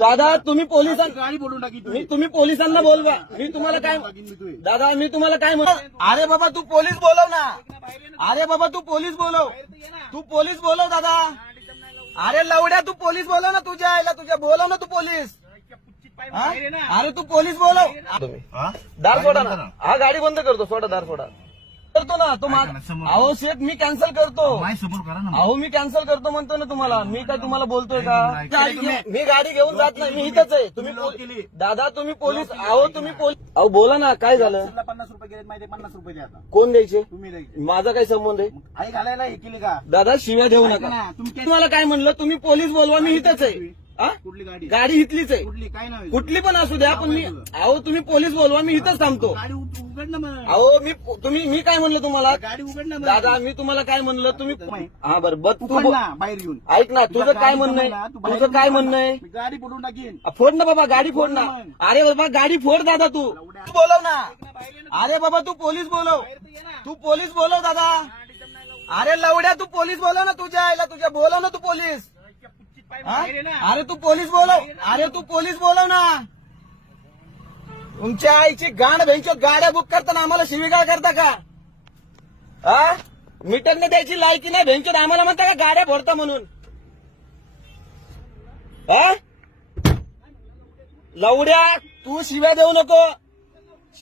दादा तुम्ही पोलिसांना गाडी बोलून टाकी तुम्ही पोलिसांना बोलवा. मी तुम्हाला काय दादा मी तुम्हाला काय म्हणतो. अरे बाबा तू पोलीस बोलव ना. अरे बाबा तू पोलीस बोलव. तू पोलीस बोलव दादा. अरे लवड्या तू पोलीस बोलव ना. तुझ्या आईला तुझ्या बोलव ना तू पोलीस. अरे तू पोलीस बोलव. तुम्ही दार सोडा ना. हा गाडी बंद करतो. सोडा दार सोडा. करतो ना तो अहो शेठ मी कॅन्सल करतो. अहो मी कॅन्सल करतो म्हणतो ना तुम्हाला. मी काय तुम्हाला बोलतोय का. मी गाडी घेऊन जात नाही. मी इथंच आहे. तुम्ही दादा तुम्ही पोलीस. अहो तुम्ही अहो बोला ना काय झालं. 50 रुपये गेले माहिती 50 रुपये द्या आता. कोण द्यायचे. तुम्ही द्यायचे. माझा काय संबंध आहे. आई घालायला हे केली का दादा शिव्या देऊ ऐका नका. ना, तुम्हाला काय म्हणलं. तुम्ही पोलीस बोलवा. मी इथंच आहे. हा? कुठली गाडी गाडी इथलीच आहे. कुठली काय नाव आहे? कुठली पण असू द्या. पण मी अहो तुम्ही पोलीस बोलवा. मी इथंच थांबतो. गाडी उघड ना मग. अहो मी काय म्हणलं तुम्हाला. गाडी उघड ना मग. दादा मी तुम्हाला काय म्हणलं. तुम्ही हा बरं बस तू तू पण बोल. ना बाहेर येऊन ऐक ना तुझं काय म्हणणं आहे. तुझं काय म्हणणं आहे. मी गाडी बोलून टाकीन. फोड ना बाबा गाडी फोड ना. अरे बाबा गाडी फोड दादा तू बोलव ना. अरे बाबा तू पोलीस बोलव. तू पोलीस बोलव दादा. अरे लवड्या तू पोलीस बोलव ना. तुझ्या आईला तुझ्या बोलव ना तू पोलीस. हा? अरे तू पोलीस बोलव. अरे तू पोलीस बोलव ना. तुमच्या आईची गांड भेंचो गाड्या बुक करताना आम्हाला शिवीगाळ करता का. हा मीटरने द्यायची लायकी नाही भेंचो आम्हाला म्हणता का गाड्या फोडता म्हणून. हा लवड्या तू शिव्या देऊ नको.